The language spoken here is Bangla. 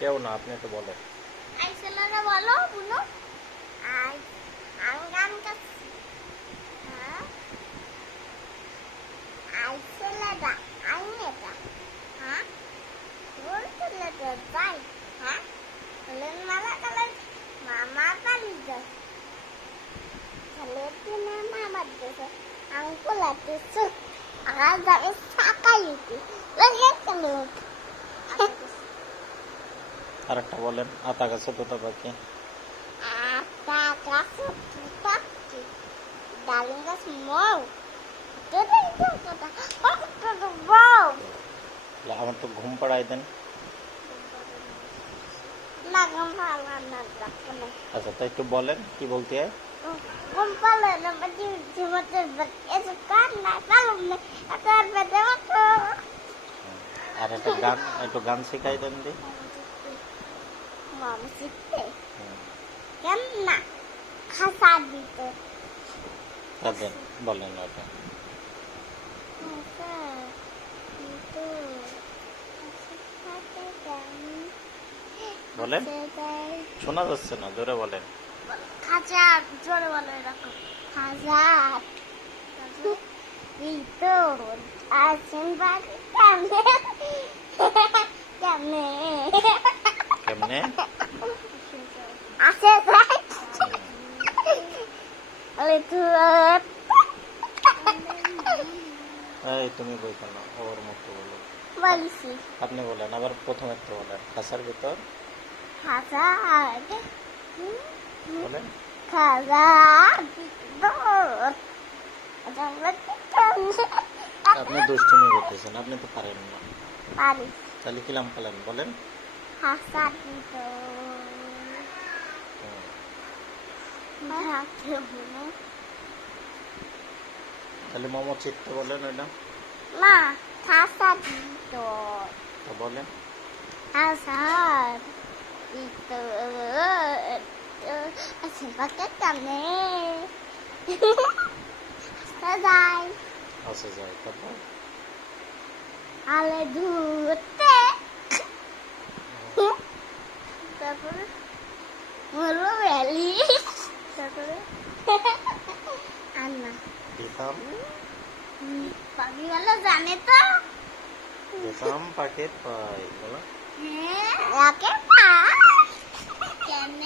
কেউ না, আপনি তো বলেন। আই ছেলেরা বলো বুনো আই আমি গান গাচ্ছি হ্যাঁ আই ছেলেরা আই মেয়েটা হ্যাঁ তোর ছেলেটা যাই হ্যাঁ বলেন মালা কালার মামা বাড়ি যায় ছেলেটি মামার দেশে আঙ্কুল আছে আর যাবে সাকাইতে লাগে কেন আরেকটা বলেন। আতা গাছে তোতা পাখি। আতা গাছে তোতা পাখি ডালিম গাছ মৌ আমার তো ঘুম পাড়াই দেন। আচ্ছা, তাই একটু বলেন কি বলতে হয়। আর একটা গান, একটু গান শেখাই দেন দি। কেন না খাসা দিতে দেন, বলেন ওটা। বলেন, শোনা যাচ্ছে না, জোরে বলেন। হাজার জোরে বলো এরকম হাজার ভিতর আছেন বাড়ি কেমনে কেমনে কেমনে আছে এই তুমি বই কেন, ওর মুখে বলো। বলিছি আপনি বলেন, আবার প্রথম একটা বলেন। খাসার ভিতর হাজার বলেন। হাজার আপনি দুষ্টুমি করতেছেন, আপনি তো পারেন না। পারি তাহলে কিলাম পালেন বলেন। হাসার ভিতর তাহলে মোমো চিত্তে বলেন ওইটা। না খাসার ভিতর তো বলেন। হাসার ভিতর আছে পাকে কানে সাজাই আসে যায়, তারপর আলে ধুতে তারপরে হলো ভ্যালি তারপরে আন্না দিতাম পাখিওয়ালা জানে তো দিতাম পাখির পাই বলো। হ্যাঁ একে পা কেন